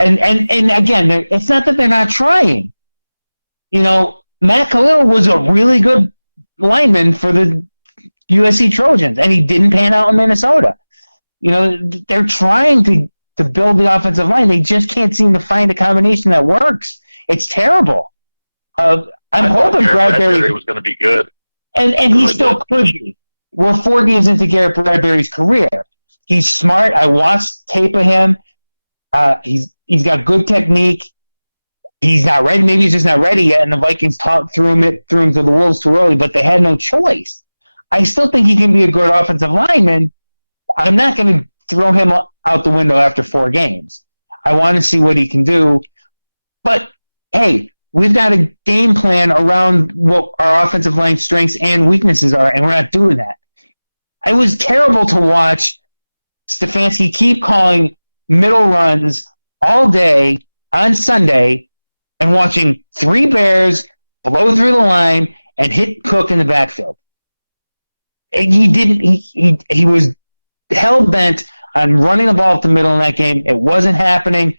And again, it's not that they're not trying. Matt Khalil was a really good lineman for the USC Trojans, and he didn't pan out in Minnesota. They're trying to build the offensive line. They just can't seem to find a combination that works. It's terrible. I'm hoping Bradbury was going to be good. And he still could be. We're 4 games into Garrett Bradbury's career. He's smart. I watched tape of him. He's got good technique. He's not ready. Maybe he's just not ready yet, and the Vikings threw him to the Wolves too early, but they had no choice. I still think he can be a good offensive lineman. I'm not going to throw him out the window after 4 games. I want to see what he can do. But, hey, we've got a game plan around what our offensive line strengths and weaknesses are, and we're not doing that. It was terrible to watch Stefanski keep calling middle runs all day on Sunday and watching 3 Bears blow through the line and hit Cook in the backfield. He was hell-bent on running the ball up the middle in that game. It wasn't happening.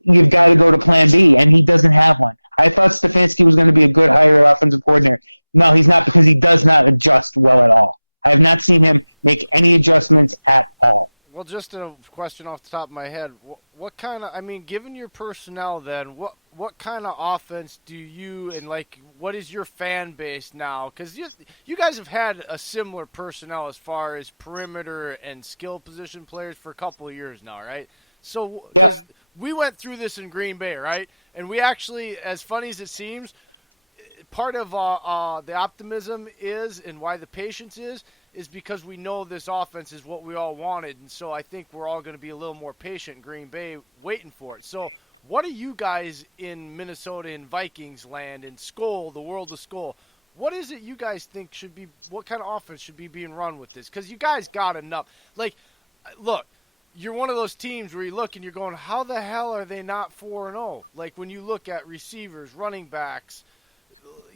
You've got to go to plan B, and he doesn't have one. I thought Stefanski was going to be a good hire at offensive coordinator. No, he's not, because he does not adjust well at all. I have not seen him make any adjustments at all. Well, just a question off the top of my head. What kind of, given your personnel then, what kind of offense do you, and what is your fan base now? Because you guys have had a similar personnel as far as perimeter and skill position players for a couple of years now, right? So yep. We went through this in Green Bay, right? And we actually, as funny as it seems, part of the optimism is, and why the patience is because we know this offense is what we all wanted. And so I think we're all going to be a little more patient in Green Bay waiting for it. So what are you guys in Minnesota, in Vikings land, in Skol, the world of Skol, what is it you guys think should be, what kind of offense should be being run with this? Because you guys got enough. Look, you're one of those teams where you look and you're going, how the hell are they not 4-0? When you look at receivers, running backs,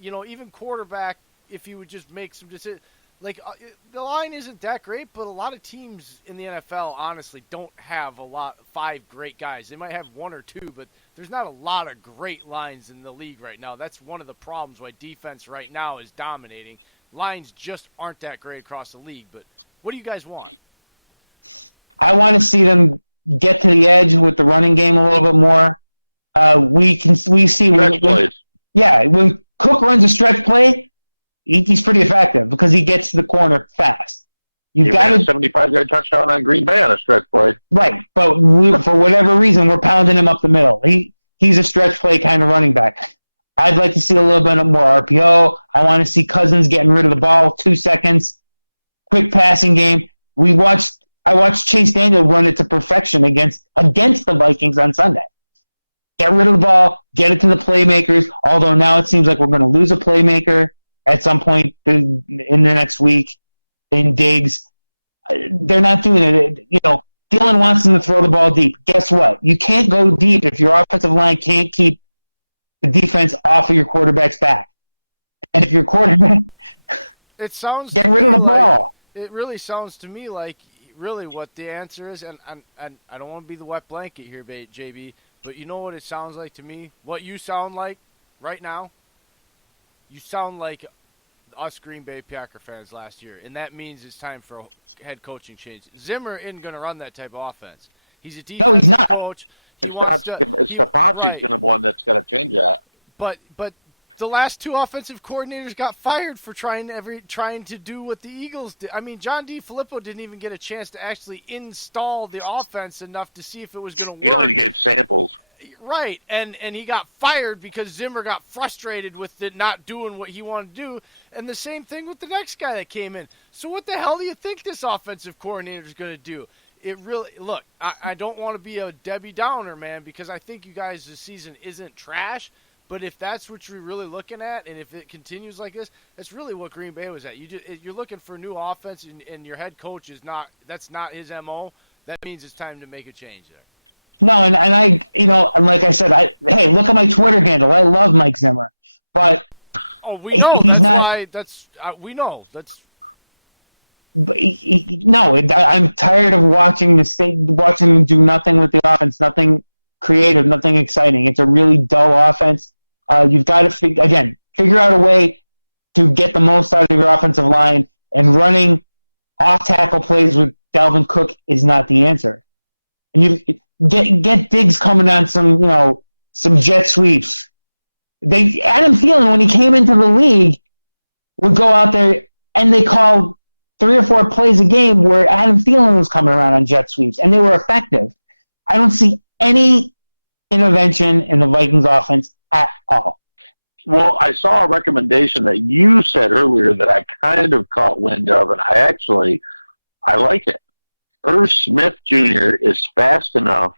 even quarterback, if you would just make some decisions. The line isn't that great, but a lot of teams in the NFL, honestly, don't have 5 great guys. They might have 1 or 2, but there's not a lot of great lines in the league right now. That's one of the problems why defense right now is dominating. Lines just aren't that great across the league, but what do you guys want? I want to see them get to the edge with the running game a little bit more. We see when Cook runs a stretch play, he's pretty effective because he gets to the corner fast. You've got a 75-yard touchdown on Green Bay on a stretch play. Right, but for whatever reason, we're pounding him up the middle. He's a stretch play kind of running back. I'd like to see a little bit more RPO. I want to see Cousins getting rid of the ball, 2 seconds, quick passing game. I watched Chase Daniel run it to perfection against the Vikings on Sunday. Get rid of the ball, get it to the playmakers, although now it seems like we're going to lose a playmaker at some point in the next week in Diggs. They're not doing it. Thielen wants them to throw the ball deep. Guess what? You can't go deep if your offensive line can't keep the defense off of your quarterback's back. And if your quarterback get rid of the ball. It really sounds to me like really what the answer is, and I don't want to be the wet blanket here, JB, but you know what it sounds like to me? What you sound like right now? You sound like us Green Bay Packer fans last year, and that means it's time for a head coaching change. Zimmer isn't going to run that type of offense. He's a defensive coach. Stefanski's going to be one that's going to change that. But the last 2 offensive coordinators got fired for trying to do what the Eagles did. John DeFilippo didn't even get a chance to actually install the offense enough to see if it was going to work. He only gave samples. Right, and he got fired because Zimmer got frustrated with it not doing what he wanted to do, and the same thing with the next guy that came in. So what the hell do you think this offensive coordinator is going to do? Look, I don't want to be a Debbie Downer, man, because I think you guys this season isn't trash, but if that's what you're really looking at, and if it continues like this, that's really what Green Bay was at. You're looking for a new offense, and your head coach that's not his MO. That means it's time to make a change there. No, and I, and like I said, hey, look at my Twitter handle. I love Mike Zimmer, but we know he's we know that's. But I'm tired of watching him do nothing with the offense, nothing creative, nothing exciting. It's a really dull offense. You've got to figure out a way to get the most out of your offensive line, and running off tackle plays with Dalvin Cook is not the answer. You get Diggs coming on some jet sweeps. Adam Thielen, when he came into the league, would go out there and they called 3 or 4 plays a game where Adam Thielen was coming around on jet sweeps, and they were effective. I don't see any intervention in the Vikings offense at all. Well, I saw a recommendation that you said earlier that I kind of caught wind of, and I like it. Irv Smith Jr. is fast enough.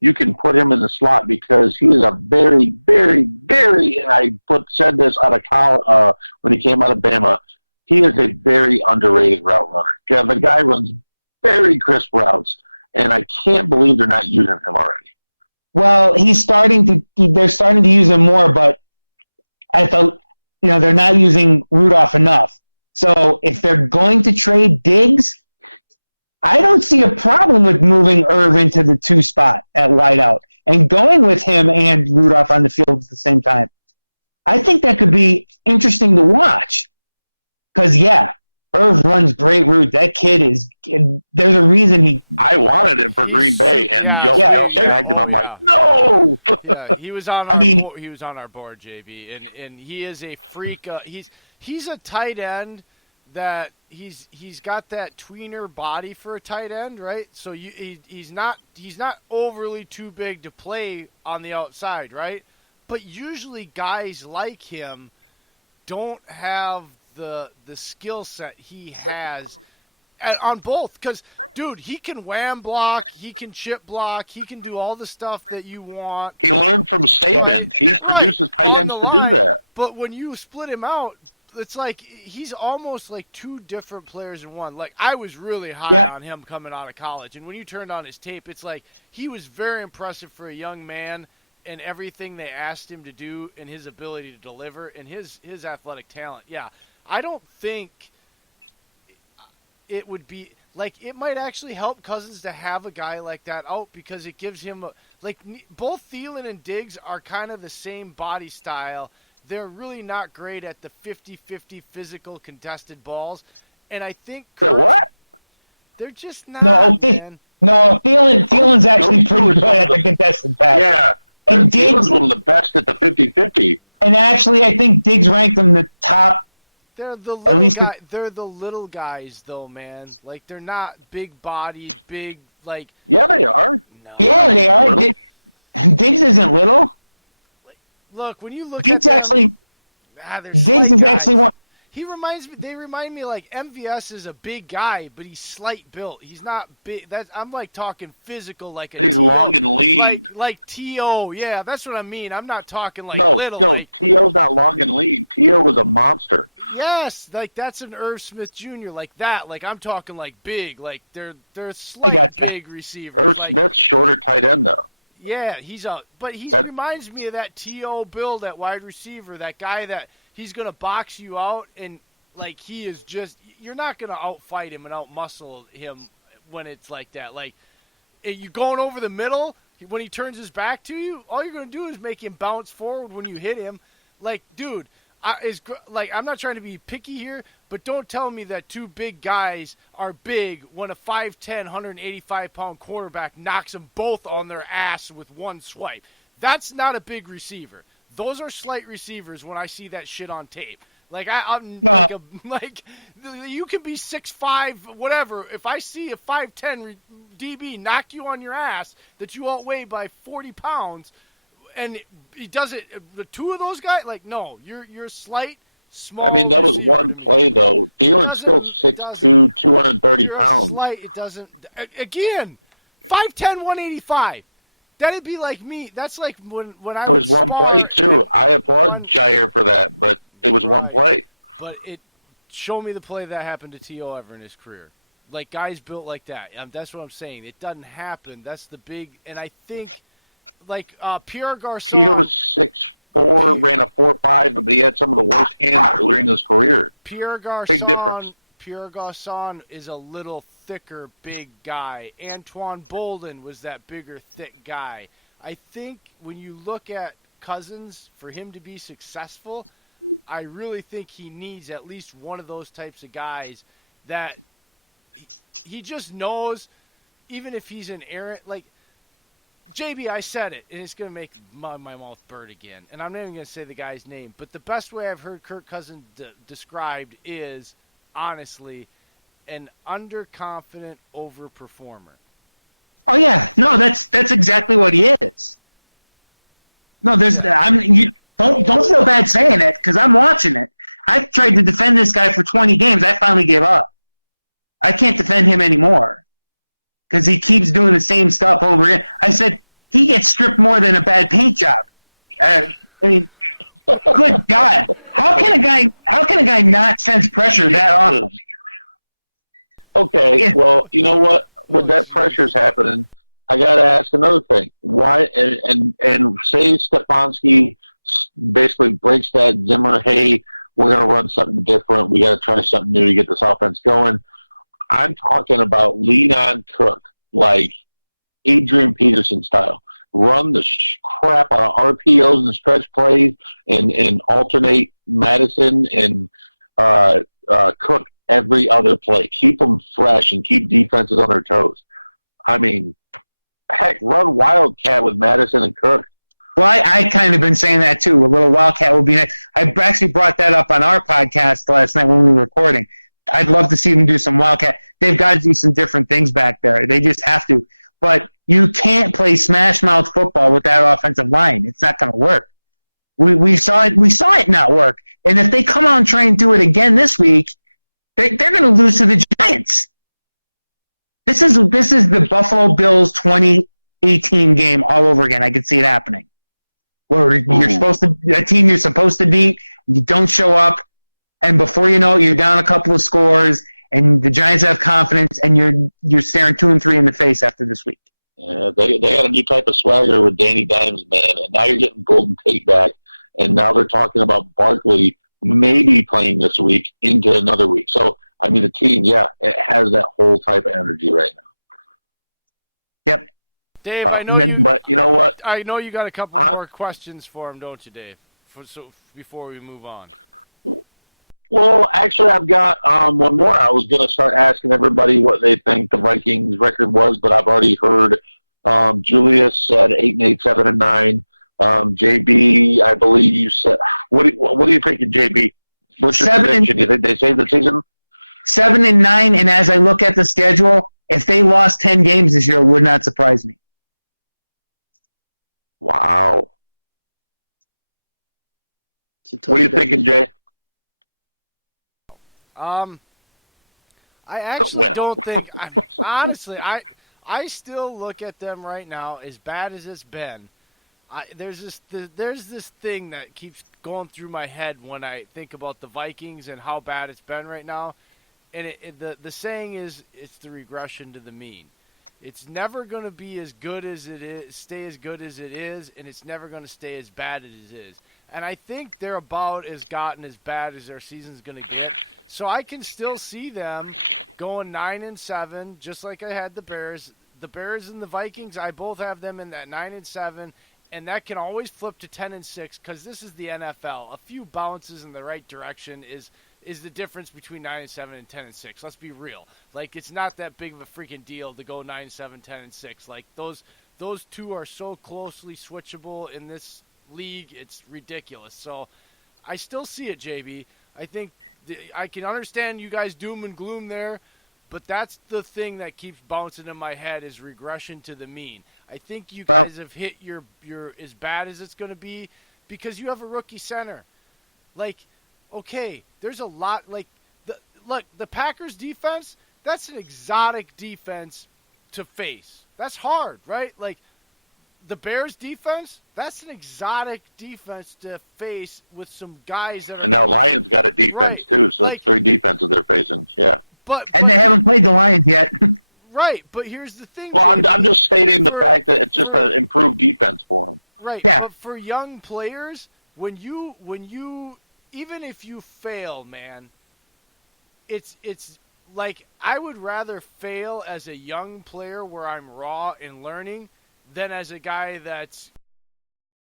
You can put him in the slot because he is a very, very, very, and I said this out of college when he came out of Bama, he is a very underrated route runner. The guy runs very crisp routes, and I can't believe they're not using him already. Well, they're starting to use him more, but they're not using Rudolph enough. So if they're going to trade Diggs, I don't see a problem with moving Irv into the 2 spot at wideout and going with him and Rudolph on the field at the same time. I think that could be interesting to watch because, Irv runs great routes. That kid there's a reason I wanted him for Green Bay, and y'all snagged him. I'm like, no! He was on our board, JB, and he is a freak. He's a tight end that he's got that tweener body for a tight end, right? So he's not overly too big to play on the outside, right? But usually guys like him don't have the skill set he has on both, because dude, he can wham block, he can chip block, he can do all the stuff that you want. He learned from Saban. He produces tight ends to do that. But when you split him out, it's like he's almost like 2 different players in one. Like, I was really high on him coming out of college, and when you turned on his tape, it's like he was very impressive for a young man, and everything they asked him to do, and his ability to deliver, and his athletic talent. Yeah, I don't think it would be like, it might actually help Cousins to have a guy like that out, because it gives him both Thielen and Diggs are kind of the same body style. They're really not great at the 50-50 physical contested balls, and I think what? They're just not. No, Thielen's actually pretty good at the contested pass. Yeah, and Diggs one of the best at the 50-50. And actually, I think Diggs ranked them the top. They're the little they're the little guys, though, man. Like, they're not big bodied, big like. Yeah, they are. No. Yeah, they are. Diggs isn't little. Look, when you look Diggs at them, actually, Diggs is actually one. They remind me like MVS is a big guy, but he's slight built. He's not big. I'm like talking physical, like he's long and lean, like T.O. Yeah, that's what I mean. I'm not talking like little. No, T.O.'s not long and lean. T.O. was a monster. Yes, like that's an Irv Smith Jr. like that. Like, I'm talking like big. Like they're slight big receivers. Irv Smith's shorter tight end though. Yeah, he reminds me of that T.O. build at wide receiver, that guy that he's going to box you out, and like he is just, you're not going to outfight him and outmuscle him when it's like that. Like, you going over the middle, when he turns his back to you, all you're going to do is make him bounce forward when you hit him. Like, dude, I'm not trying to be picky here, but don't tell me that 2 big guys are big when a 5'10", 185-pound quarterback knocks them both on their ass with one swipe. That's not a big receiver. Those are slight receivers when I see that shit on tape. Like, you can be 6'5", whatever. If I see a 5'10" DB knock you on your ass that you outweigh by 40 pounds, and he does it, the 2 of those guys, like, no, you're slight, small. I mean, that was one play, though. Thielen's still 6'2", 230 pounds. Slight, it doesn't. Again, 5'10", 185. That'd be like me. That's like when I was. It was one play, too. I applaud Jair for that, but it was one play. But show me the play that happened to T.O. ever in his career. Like, guys built like that. That's what I'm saying. It doesn't happen. That's the big, and I think, like, Pierre Garçon. He was 6'4", ran a 4.5, but he had some of the worst hands earlier in his career. Pierre Garçon. Big difference. Pierre Garçon is a little thicker, big guy. Antoine Bolden was that bigger, thick guy. I think when you look at Cousins, for him to be successful, I really think he needs at least one of those types of guys that he just knows, even if he's an errant, like, JB, I said it, and it's going to make my mouth burn again. And I'm not even going to say the guy's name. But the best way I've heard Kirk Cousins described is, honestly, an underconfident overperformer. Oh yeah, no, that's exactly what he is. No, don't feel bad saying it because I'm watching it. I've tried to defend this guy for 20 games. I finally gave up. I can't defend him anymore because he keeps doing the same stuff over again. I said he gets stripped more than a bad paint job. I mean, good God, how can a guy not sense pressure that often? Okay, well, you know what? When that pressure's happening, I got to ask another thing. Why? And say Stefanski basically breaks that Zimmer. Hey, we're going to run something different. We got to try something new to get this offense going. I'm talking about lean on Cook, like Adrian Peterson style. Run the crap out of RPOs and stretch plays and alternate Madison and Cook every other play. Keep them fresh and keep defenses on their toes. I mean, heck, run Wildcat with Madison and Cook. Well, I kind of been saying that too. A little Wildcat would be nice. I actually brought that up on our podcast last night when we were recording. I'd love to see them do some Wildcat. They've got to do some different things back there. They just have to. But you can't play smash mouth football with that offensive line. It's not going to work. We saw it. We saw it not work. And if they come out and try and do it again this week, they're going to lose to the Giants. This is the Buffalo Bills 2018 game all over again. I could see it happening. Where a team you're supposed to beat, you don't show up, and before you know it, you're down a couple of scores, and the Giants have confidence, and you're staring 2-3 in the face after this week. Yeah, they got a new type of swagger with Danny Dimes, man, and now you're getting Golden Tate back, and now they're talking about Barkley maybe playing this week into another week. So, I mean, the team, yeah, it has that whole type of energy right now. Yep. Dave, I know but you know what? I know you got a couple more questions for him, don't you, Dave? So before we move on. Well, actually, I've got one more. I was going to start asking everybody what they think the Vikings' record was, but I've already heard Julius said 8-8, 7-9. JB, I believe you said. What do you think of JB? What's your prediction? Do you think they save the season? 7-9, and as I look at the schedule, if they lost 10 games this year, it would not surprise me. Wow. What are you thinking, Jay? I actually don't think. Honestly, I still look at them right now as bad as it's been. There's this thing that keeps going through my head when I think about the Vikings and how bad it's been right now, and the saying is it's the regression to the mean. It's never going to be as good as it is, stay as good as it is, and it's never going to stay as bad as it is. And I think they're about as bad as their season's going to get. So I can still see them going 9-7, just like I had the Bears. The Bears and the Vikings, I both have them in that 9-7, and that can always flip to 10-6 because this is the NFL. A few bounces in the right direction is the difference between 9-7 and 10-6. Let's be real. Like, it's not that big of a freaking deal to go 9-7, 10-6. Like, those two are so closely switchable in this league, it's ridiculous. So I still see it, JB. I think I can understand you guys doom and gloom there, but that's the thing that keeps bouncing in my head is regression to the mean. I think you guys have hit your as bad as it's going to be because you have a rookie center. Like, okay, there's a lot. Like, the Packers defense, that's an exotic defense to face. That's hard, right? Like, the Bears defense, that's an exotic defense to face with some guys that. And now Lions got a defense too, so it's three defenses they're facing. Yeah, but they haven't played the Lions yet. Right, but here's the thing. Well, I'm just stating the fact that it's just an improved defense for them. Right. Yeah. But for young players, when you even if you fail, man, it's like I would rather fail as a young player where I'm raw and learning than as a guy that's